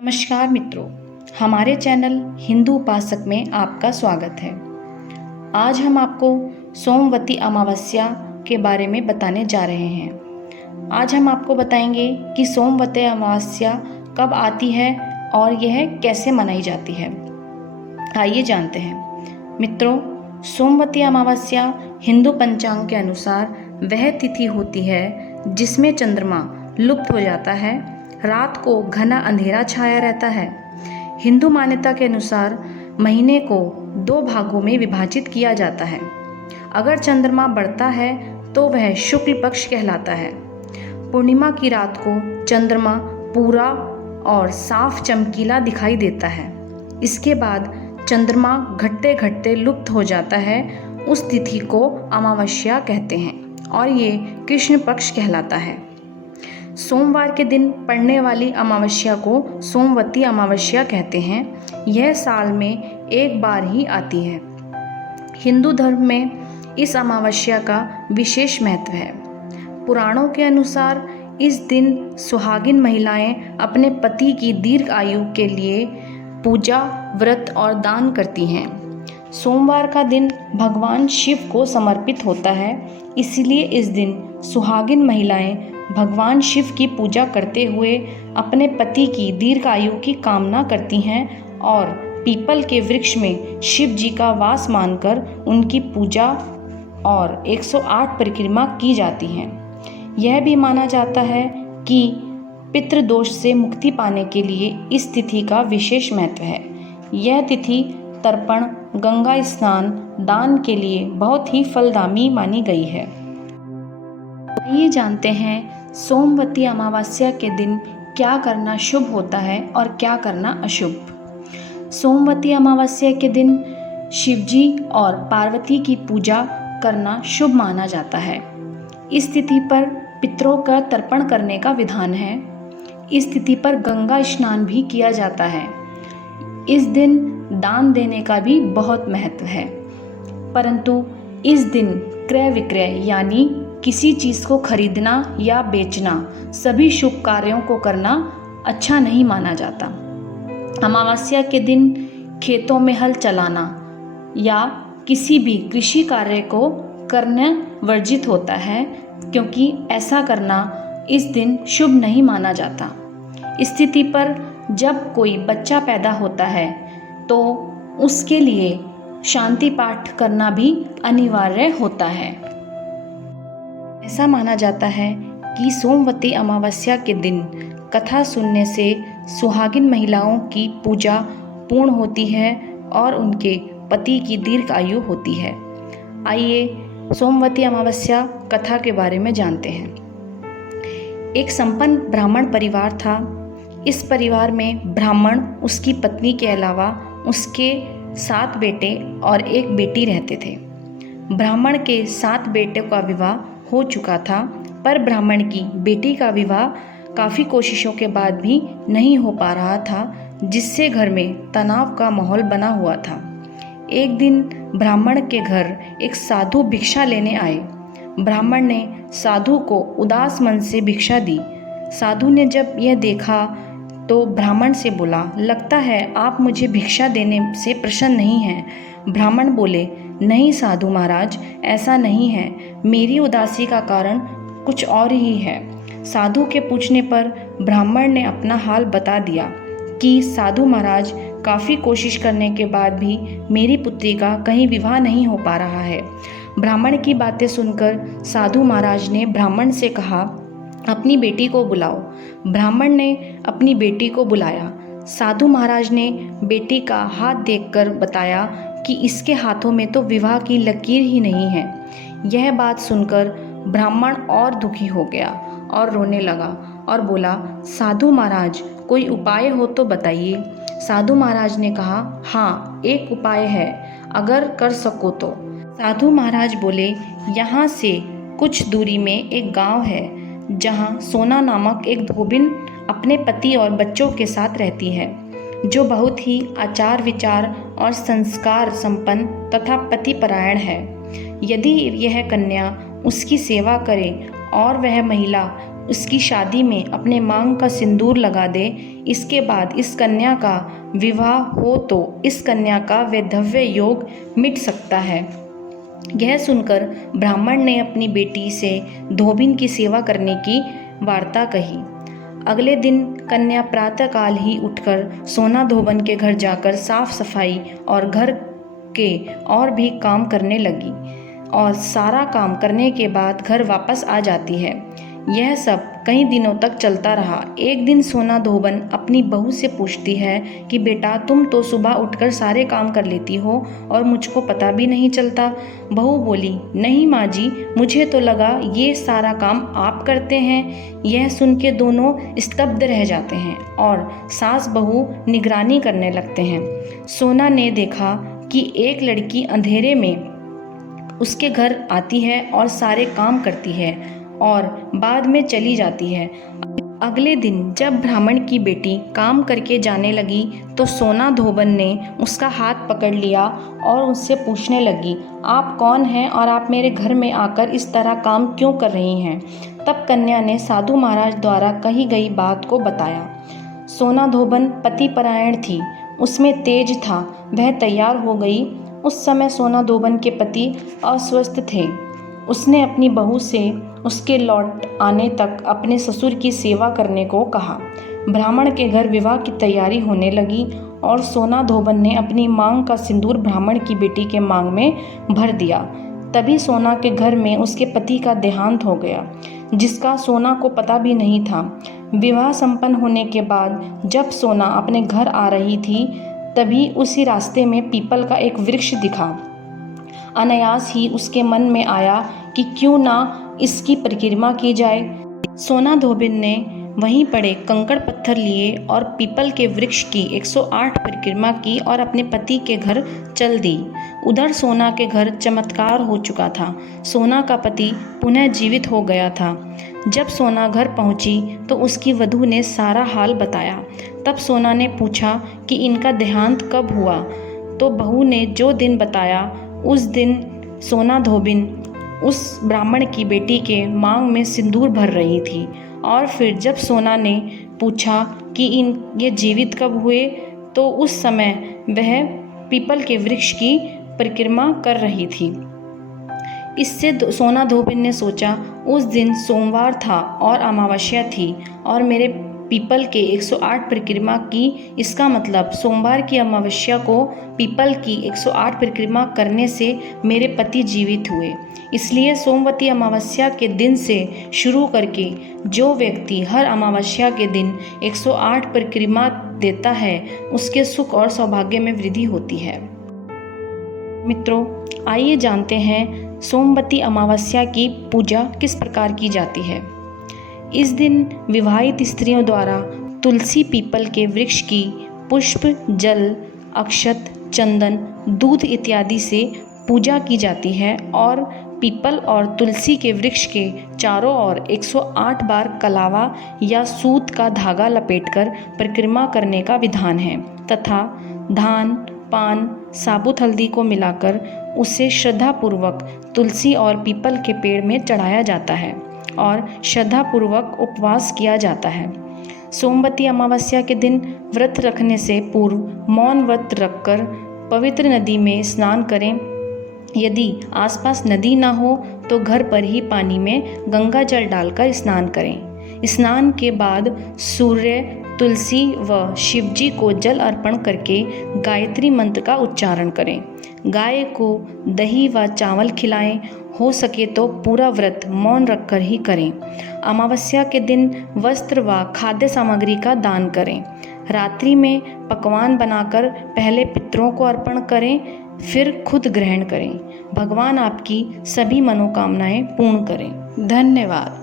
नमस्कार मित्रों, हमारे चैनल हिंदू उपासक में आपका स्वागत है। आज हम आपको सोमवती अमावस्या के बारे में बताने जा रहे हैं। आज हम आपको बताएंगे कि सोमवती अमावस्या कब आती है और यह कैसे मनाई जाती है। आइए जानते हैं। मित्रों, सोमवती अमावस्या हिंदू पंचांग के अनुसार वह तिथि होती है जिसमें चंद्रमा लुप्त हो जाता है, रात को घना अंधेरा छाया रहता है। हिंदू मान्यता के अनुसार महीने को 2 भागों में विभाजित किया जाता है। अगर चंद्रमा बढ़ता है तो वह शुक्ल पक्ष कहलाता है। पूर्णिमा की रात को चंद्रमा पूरा और साफ चमकीला दिखाई देता है। इसके बाद चंद्रमा घटते घटते लुप्त हो जाता है। उस तिथि को अमावस्या कहते हैं और ये कृष्ण पक्ष कहलाता है। सोमवार के दिन पड़ने वाली अमावस्या को सोमवती अमावस्या कहते हैं। यह साल में एक बार ही आती है। हिंदू धर्म में इस अमावस्या का विशेष महत्व है। पुराणों के अनुसार इस दिन सुहागिन महिलाएं अपने पति की दीर्घ आयु के लिए पूजा, व्रत और दान करती हैं। सोमवार का दिन भगवान शिव को समर्पित होता है, इसलिए इस दिन सुहागिन महिलाएं भगवान शिव की पूजा करते हुए अपने पति की दीर्घ आयु की कामना करती हैं और पीपल के वृक्ष में शिव जी का वास मानकर उनकी पूजा और 108 परिक्रमा की जाती हैं। यह भी माना जाता है कि पितृदोष से मुक्ति पाने के लिए इस तिथि का विशेष महत्व है। यह तिथि तर्पण, गंगा स्नान, दान के लिए बहुत ही फलदायी मानी गई है। आइए जानते हैं सोमवती अमावस्या के दिन क्या करना शुभ होता है और क्या करना अशुभ। सोमवती अमावस्या के दिन शिवजी और पार्वती की पूजा करना शुभ माना जाता है। इस तिथि पर पितरों का तर्पण करने का विधान है। इस तिथि पर गंगा स्नान भी किया जाता है। इस दिन दान देने का भी बहुत महत्व है, परंतु इस दिन क्रय विक्रय यानी किसी चीज़ को खरीदना या बेचना, सभी शुभ कार्यों को करना अच्छा नहीं माना जाता। अमावस्या के दिन खेतों में हल चलाना या किसी भी कृषि कार्य को करना वर्जित होता है, क्योंकि ऐसा करना इस दिन शुभ नहीं माना जाता। इस तिथि पर जब कोई बच्चा पैदा होता है तो उसके लिए शांति पाठ करना भी अनिवार्य होता है। ऐसा माना जाता है कि सोमवती अमावस्या के दिन कथा सुनने से सुहागिन महिलाओं की पूजा पूर्ण होती है और उनके पति की दीर्घ आयु होती है। आइए सोमवती अमावस्या कथा के बारे में जानते हैं। एक संपन्न ब्राह्मण परिवार था। इस परिवार में ब्राह्मण, उसकी पत्नी के अलावा उसके 7 बेटे और 1 बेटी रहते थे। ब्राह्मण के 7 बेटों का विवाह हो चुका था, पर ब्राह्मण की बेटी का विवाह काफ़ी कोशिशों के बाद भी नहीं हो पा रहा था, जिससे घर में तनाव का माहौल बना हुआ था। एक दिन ब्राह्मण के घर एक साधु भिक्षा लेने आए। ब्राह्मण ने साधु को उदास मन से भिक्षा दी। साधु ने जब यह देखा तो ब्राह्मण से बोला, लगता है आप मुझे भिक्षा देने से प्रसन्न नहीं हैं। ब्राह्मण बोले, नहीं साधु महाराज, ऐसा नहीं है, मेरी उदासी का कारण कुछ और ही है। साधु के पूछने पर ब्राह्मण ने अपना हाल बता दिया कि साधु महाराज, काफ़ी कोशिश करने के बाद भी मेरी पुत्री का कहीं विवाह नहीं हो पा रहा है। ब्राह्मण की बातें सुनकर साधु महाराज ने ब्राह्मण से कहा, अपनी बेटी को बुलाओ। ब्राह्मण ने अपनी बेटी को बुलाया। साधु महाराज ने बेटी का हाथ देखकर बताया कि इसके हाथों में तो विवाह की लकीर ही नहीं है। यह बात सुनकर ब्राह्मण और दुखी हो गया और रोने लगा और बोला, साधु महाराज, कोई उपाय हो तो बताइए। साधु महाराज ने कहा, हाँ, एक उपाय है, अगर कर सको तो। साधु महाराज बोले, यहाँ से कुछ दूरी में एक गांव है जहाँ सोना नामक एक धोबिन अपने पति और बच्चों के साथ रहती है, जो बहुत ही आचार विचार और संस्कार संपन्न तथा पतिपरायण है। यदि यह कन्या उसकी सेवा करे और वह महिला उसकी शादी में अपने मांग का सिंदूर लगा दे। इसके बाद इस कन्या का विवाह हो तो इस कन्या का वैधव्य योग मिट सकता है। यह सुनकर ब्राह्मण ने अपनी बेटी से धोबिन की सेवा करने की वार्ता कही। अगले दिन कन्या प्रातःकाल ही उठकर सोना धोबन के घर जाकर साफ सफाई और घर के और भी काम करने लगी और सारा काम करने के बाद घर वापस आ जाती है। यह सब कई दिनों तक चलता रहा। एक दिन सोना धोबन अपनी बहू से पूछती है कि बेटा, तुम तो सुबह उठकर सारे काम कर लेती हो और मुझको पता भी नहीं चलता। बहू बोली, नहीं माँ जी, मुझे तो लगा ये सारा काम आप करते हैं। यह सुन के दोनों स्तब्ध रह जाते हैं और सास बहू निगरानी करने लगते हैं। सोना ने देखा कि एक लड़की अंधेरे में उसके घर आती है और सारे काम करती है और बाद में चली जाती है। अगले दिन जब ब्राह्मण की बेटी काम करके जाने लगी तो सोना धोबन ने उसका हाथ पकड़ लिया और उससे पूछने लगी, आप कौन हैं और आप मेरे घर में आकर इस तरह काम क्यों कर रही हैं? तब कन्या ने साधु महाराज द्वारा कही गई बात को बताया। सोना धोबन पतिपरायण थी, उसमें तेज था। वह तैयार हो गई। उस समय सोना धोबन के पति अस्वस्थ थे। उसने अपनी बहू से उसके लौट आने तक अपने ससुर की सेवा करने को कहा। ब्राह्मण के घर विवाह की तैयारी होने लगी और सोना धोबन ने अपनी मांग का सिंदूर ब्राह्मण की बेटी के मांग में भर दिया। तभी सोना के घर में उसके पति का देहांत हो गया, जिसका सोना को पता भी नहीं था। विवाह संपन्न होने के बाद जब सोना अपने घर आ रही थी, तभी उसी रास्ते में पीपल का एक वृक्ष दिखा। अनायास ही उसके मन में आया कि क्यों ना इसकी परिक्रमा की जाए। सोना धोबिन ने वहीं पड़े कंकड़ पत्थर लिए और पीपल के वृक्ष की 108 परिक्रमा की और अपने पति के घर चल दी। उधर सोना के घर चमत्कार हो चुका था। सोना का पति पुनः जीवित हो गया था। जब सोना घर पहुंची तो उसकी वधू ने सारा हाल बताया। तब सोना ने पूछा कि इनका देहांत कब हुआ? तो बहू ने जो दिन बताया, उस दिन सोना धोबिन उस ब्राह्मण की बेटी के मांग में सिंदूर भर रही थी। और फिर जब सोना ने पूछा कि ये जीवित कब हुए, तो उस समय वह पीपल के वृक्ष की परिक्रमा कर रही थी। इससे सोना धोबिन ने सोचा, उस दिन सोमवार था और अमावस्या थी और मेरे पीपल के 108 परिक्रमा की। इसका मतलब सोमवार की अमावस्या को पीपल की 108 परिक्रमा करने से मेरे पति जीवित हुए। इसलिए सोमवती अमावस्या के दिन से शुरू करके जो व्यक्ति हर अमावस्या के दिन 108 परिक्रमा देता है, उसके सुख और सौभाग्य में वृद्धि होती है। मित्रों, आइए जानते हैं सोमवती अमावस्या की पूजा किस प्रकार की जाती है। इस दिन विवाहित स्त्रियों द्वारा तुलसी पीपल के वृक्ष की पुष्प, जल, अक्षत, चंदन, दूध इत्यादि से पूजा की जाती है और पीपल और तुलसी के वृक्ष के चारों ओर 108 बार कलावा या सूत का धागा लपेटकर परिक्रमा करने का विधान है तथा धान, पान, साबुत हल्दी को मिलाकर उसे श्रद्धापूर्वक तुलसी और पीपल के पेड़ में चढ़ाया जाता है और श्रद्धापूर्वक उपवास किया जाता है। सोमवती अमावस्या के दिन व्रत रखने से पूर्व मौन व्रत रखकर पवित्र नदी में स्नान करें। यदि आसपास नदी ना हो तो घर पर ही पानी में गंगा जल डालकर स्नान करें। स्नान के बाद सूर्य, तुलसी व शिवजी को जल अर्पण करके गायत्री मंत्र का उच्चारण करें। गाय को दही व चावल खिलाएं। हो सके तो पूरा व्रत मौन रखकर ही करें। अमावस्या के दिन वस्त्र व खाद्य सामग्री का दान करें। रात्रि में पकवान बनाकर पहले पितरों को अर्पण करें, फिर खुद ग्रहण करें। भगवान आपकी सभी मनोकामनाएं पूर्ण करें। धन्यवाद।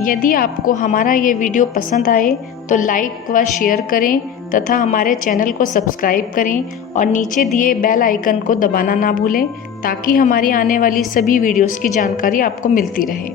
यदि आपको हमारा ये वीडियो पसंद आए तो लाइक व शेयर करें तथा हमारे चैनल को सब्सक्राइब करें और नीचे दिए बेल आइकन को दबाना ना भूलें ताकि हमारी आने वाली सभी वीडियोस की जानकारी आपको मिलती रहे।